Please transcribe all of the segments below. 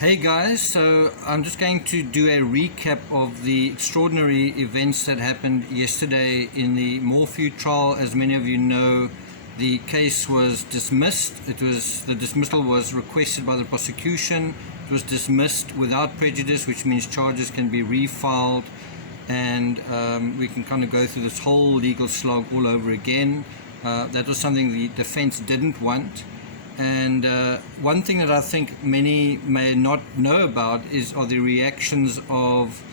Hey guys, so I'm just going to do a recap of the extraordinary events that happened yesterday in the Morphew trial. As many of you know, the case was dismissed. The dismissal was requested by the prosecution. It was dismissed without prejudice, which means charges can be refiled, and we can kind of go through this whole legal slog all over again. That was something the defense didn't want. And one thing that I think many may not know about are the reactions of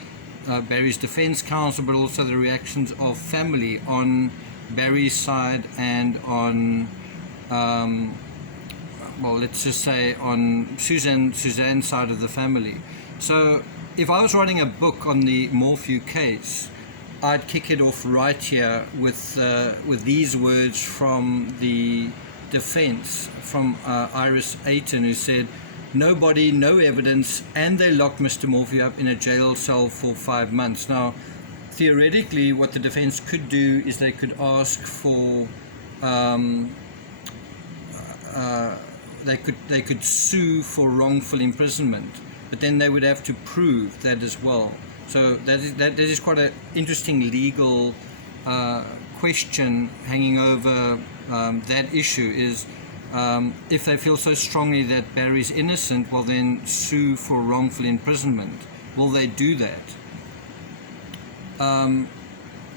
Barry's defense counsel, but also the reactions of family on Barry's side and on, well, let's just say on Suzanne's side of the family. So if I was writing a book on the Morphew case, I'd kick it off right here with these words from the defense, from Iris Ayton, who said, "Nobody, no evidence, and they locked Mr. Morphew up in a jail cell for 5 months." Now, theoretically, what the defense could do is they could ask for, they could sue for wrongful imprisonment, but then they would have to prove that as well. So that is quite an interesting legal question hanging over that issue. Is if they feel so strongly that Barry's innocent, well then sue for wrongful imprisonment. Will they do that?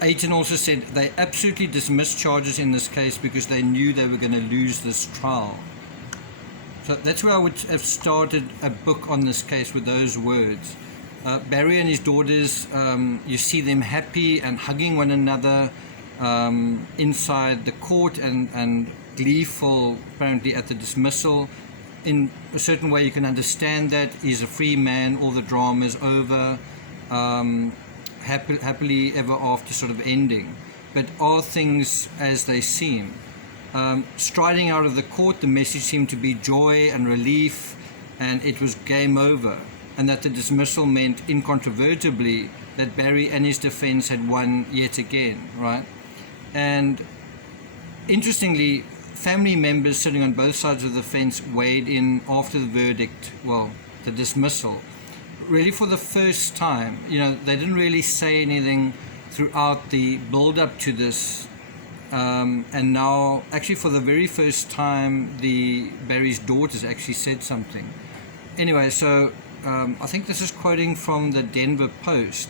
Ayton also said they absolutely dismissed charges in this case because they knew they were going to lose this trial. So that's where I would have started a book on this case, with those words. Barry and his daughters, you see them happy and hugging one another inside the court, and gleeful apparently at the dismissal. In a certain way you can understand that. He's a free man, all the drama is over, happily ever after sort of ending. But are things as they seem? Striding out of the court, the message seemed to be joy and relief, and it was game over, and that the dismissal meant incontrovertibly that Barry and his defense had won yet again, right? And interestingly, family members sitting on both sides of the fence weighed in after the verdict, well, the dismissal. Really for the first time, they didn't really say anything throughout the build-up to this, and now, actually for the very first time, Barry's daughters actually said something. Anyway, so I think this is quoting from the Denver Post.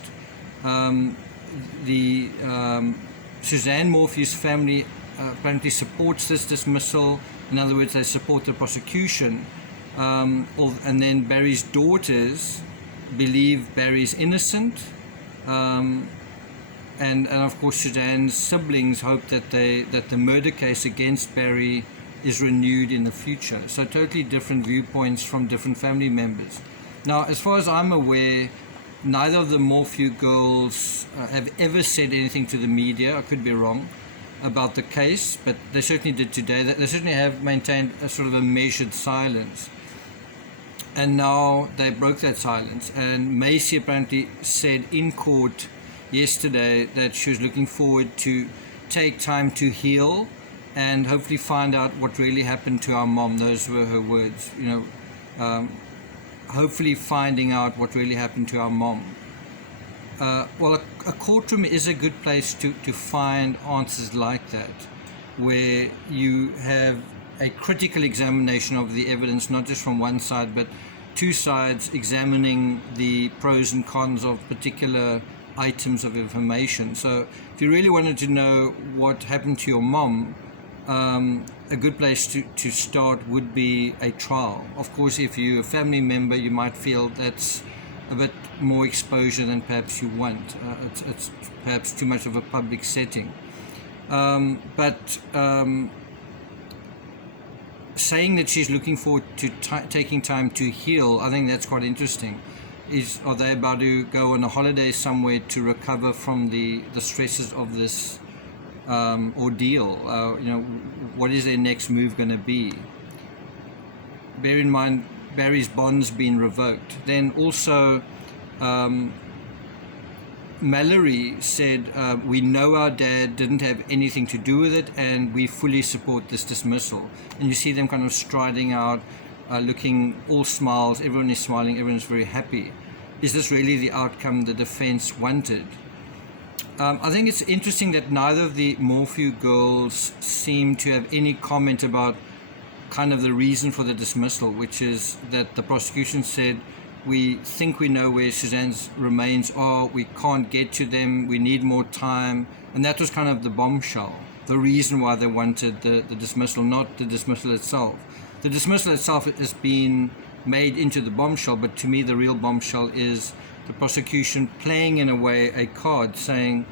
Suzanne Morphew's family apparently supports this dismissal. In other words, they support the prosecution. And then Barry's daughters believe Barry's innocent. And of course, Suzanne's siblings hope that the murder case against Barry is renewed in the future. So totally different viewpoints from different family members. Now, as far as I'm aware, neither of the Morphew girls have ever said anything to the media. I could be wrong about the case, but they certainly did today. They certainly have maintained a sort of a measured silence. And now they broke that silence. And Macy apparently said in court yesterday that she was looking forward to take time to heal and hopefully find out what really happened to our mom. Those were her words, hopefully finding out what really happened to our mom. Well, a courtroom is a good place to find answers like that, where you have a critical examination of the evidence, not just from one side, but two sides examining the pros and cons of particular items of information. So if you really wanted to know what happened to your mom, a good place to start would be a trial. Of course, if you're a family member, you might feel that's a bit more exposure than perhaps you want. It's perhaps too much of a public setting. But saying that she's looking forward to taking time to heal, I think that's quite interesting. Are they about to go on a holiday somewhere to recover from the stresses of this ordeal? What is their next move going to be? Bear in mind, Barry's bond's been revoked. Then also, Mallory said, we know our dad didn't have anything to do with it, and we fully support this dismissal. And you see them kind of striding out, looking all smiles, everyone is smiling, everyone's very happy. Is this really the outcome the defense wanted? I think it's interesting that neither of the Morphew girls seem to have any comment about kind of the reason for the dismissal, which is that the prosecution said, we think we know where Suzanne's remains are, we can't get to them, we need more time. And that was kind of the bombshell, the reason why they wanted the dismissal, not the dismissal itself. The dismissal itself has been made into the bombshell, but to me the real bombshell is the prosecution playing in a way a card saying,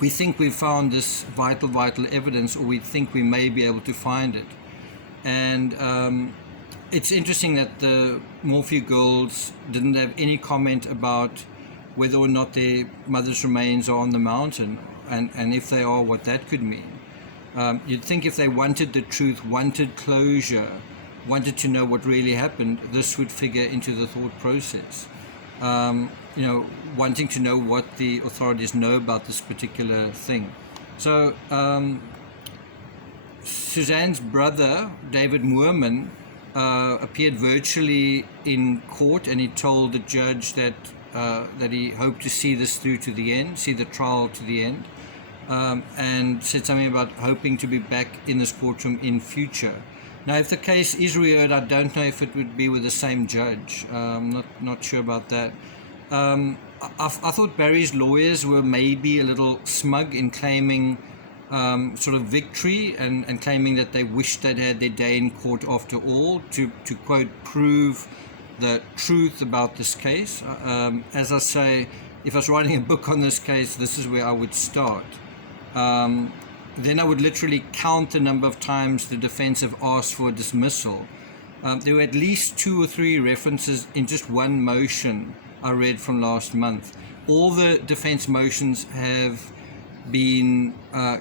we think we've found this vital evidence, or we think we may be able to find it. And it's interesting that the Morphew girls didn't have any comment about whether or not their mother's remains are on the mountain, and if they are, what that could mean. You'd think if they wanted the truth, wanted closure, wanted to know what really happened, this would figure into the thought process. Wanting to know what the authorities know about this particular thing. So Suzanne's brother, David Moorman, appeared virtually in court, and he told the judge that he hoped to see this through to the end, see the trial to the end, and said something about hoping to be back in this courtroom in future. Now, if the case is reheard, I don't know if it would be with the same judge. I'm not sure about that. I thought Barry's lawyers were maybe a little smug in claiming sort of victory and claiming that they wished they'd had their day in court after all to quote, prove the truth about this case. As I say, if I was writing a book on this case, this is where I would start. Then I would literally count the number of times the defense have asked for a dismissal. There were at least 2 or 3 references in just one motion I read from last month. All the defense motions have been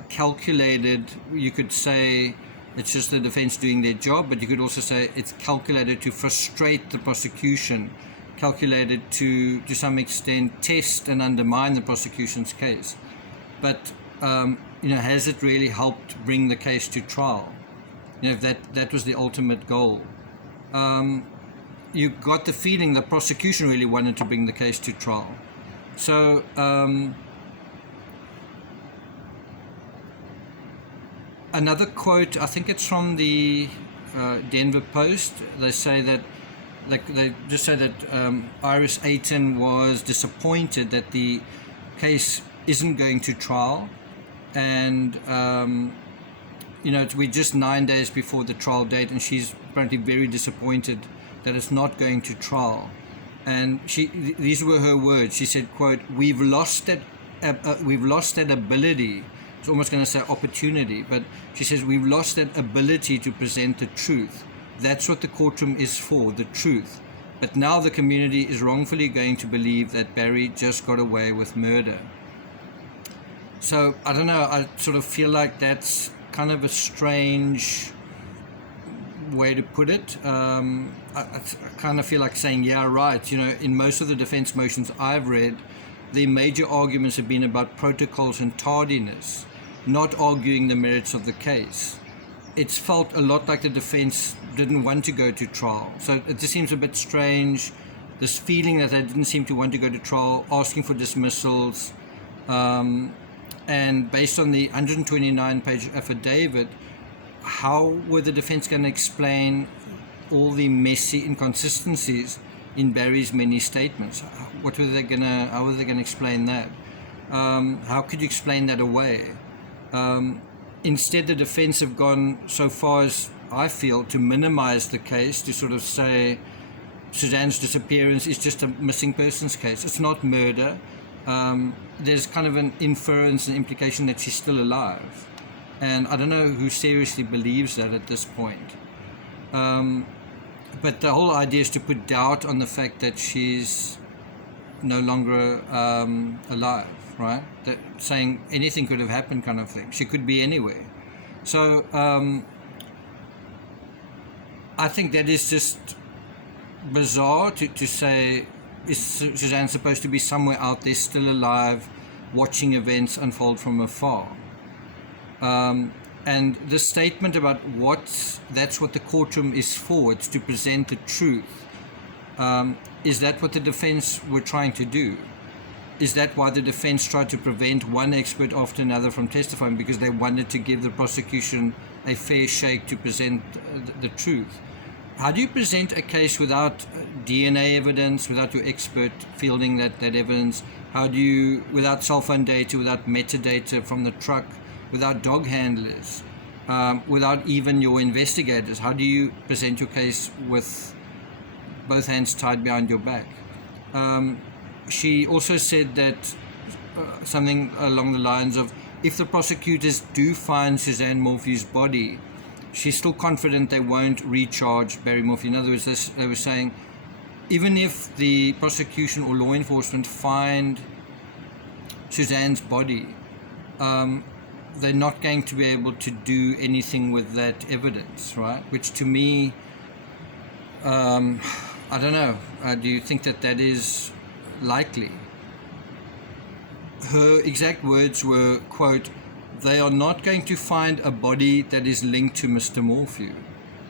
calculated. You could say it's just the defense doing their job, but you could also say it's calculated to frustrate the prosecution, calculated to some extent test and undermine the prosecution's case. But has it really helped bring the case to trial? That was the ultimate goal. You got the feeling the prosecution really wanted to bring the case to trial. So another quote, I think it's from the Denver Post. They say that, they just say that Iris Ayton was disappointed that the case isn't going to trial, and we're just 9 days before the trial date, and she's apparently very disappointed that it's not going to trial. And these were her words. She said, quote, we've lost that ability. It's almost going to say opportunity, but she says we've lost that ability to present the truth. That's what the courtroom is for, the truth. But now the community is wrongfully going to believe that Barry just got away with murder. So I don't know, I sort of feel like that's kind of a strange way to put it. I kind of feel like saying, yeah, right. In most of the defense motions I've read, the major arguments have been about protocols and tardiness, not arguing the merits of the case. It's felt a lot like the defense didn't want to go to trial. So it just seems a bit strange, this feeling that they didn't seem to want to go to trial, asking for dismissals. And based on the 129-page affidavit, how were the defense going to explain all the messy inconsistencies in Barry's many statements? How were they going to explain that? How could you explain that away? Instead, the defense have gone so far as, I feel, to minimize the case, to sort of say Suzanne's disappearance is just a missing persons case. It's not murder. There's kind of an inference and implication that she's still alive. And I don't know who seriously believes that at this point. But the whole idea is to put doubt on the fact that she's no longer alive, right? That saying anything could have happened kind of thing. She could be anywhere. So I think that is just bizarre to say, is Suzanne supposed to be somewhere out there still alive, watching events unfold from afar? And the statement about that's what the courtroom is for, it's to present the truth. Is that what the defense were trying to do? Is that why the defense tried to prevent one expert after another from testifying, because they wanted to give the prosecution a fair shake to present the truth? How do you present a case without DNA evidence, without your expert fielding that evidence? How do you, without cell phone data, without metadata from the truck, without dog handlers, without even your investigators? How do you present your case with both hands tied behind your back? She also said that something along the lines of, if the prosecutors do find Suzanne Morphew's body, she's still confident they won't recharge Barry Morphew. In other words, they were saying, even if the prosecution or law enforcement find Suzanne's body, they're not going to be able to do anything with that evidence, right? Which to me, I don't know. Do you think that is likely? Her exact words were, quote, "They are not going to find a body that is linked to Mr. Morphew."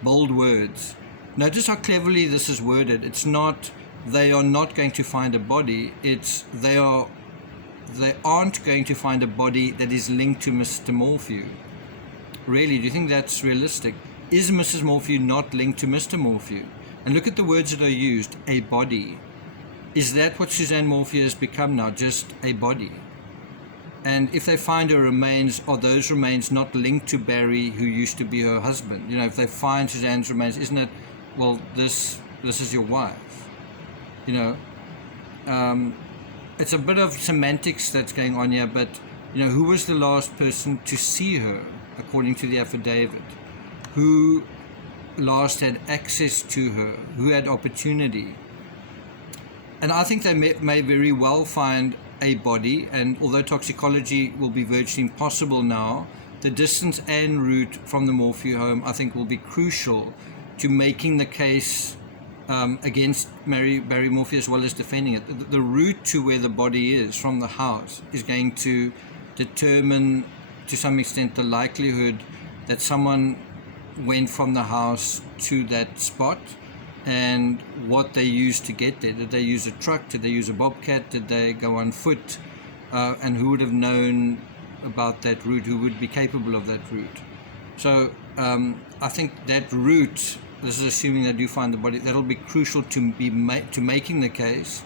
Bold words. Notice how cleverly this is worded. It's not, they are not going to find a body. It's, they aren't going to find a body that is linked to Mr. Morphew. Really, do you think that's realistic? Is Mrs. Morphew not linked to Mr. Morphew? And look at the words that are used, a body. Is that what Suzanne Morphew has become now, just a body? And if they find her remains, are those remains not linked to Barry, who used to be her husband? You know, if they find Suzanne's remains, isn't it, well, this is your wife? You know, it's a bit of semantics that's going on here, but, you know, who was the last person to see her, according to the affidavit? Who last had access to her? Who had opportunity? And I think they may very well find a body, and although toxicology will be virtually impossible now, the distance and route from the Morphew home, I think, will be crucial to making the case against Barry Morphew, as well as defending it. The route to where the body is from the house is going to determine, to some extent, the likelihood that someone went from the house to that spot, and what they used to get there. Did they use a truck? Did they use a bobcat? Did they go on foot? And who would have known about that route? Who would be capable of that route? So I think that route, this is assuming they do find the body, that'll be crucial to making the case,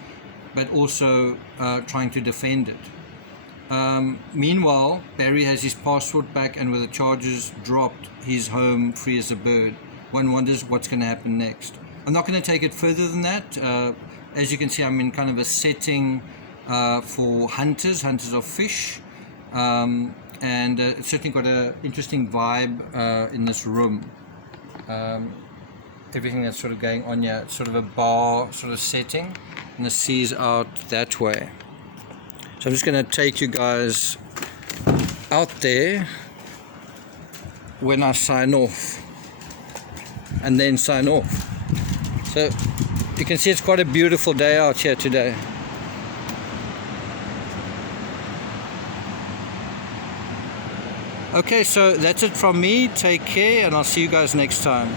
but also trying to defend it. Meanwhile, Barry has his passport back, and with the charges dropped, he's home free as a bird. One wonders what's going to happen next. I'm not going to take it further than that. As you can see, I'm in kind of a setting for hunters of fish, and it's certainly got an interesting vibe in this room. Everything that's sort of going on here, it's sort of a bar sort of setting, and the sea's out that way. So I'm just going to take you guys out there when I sign off, and then sign off. So you can see it's quite a beautiful day out here today. Okay, so that's it from me. Take care, and I'll see you guys next time.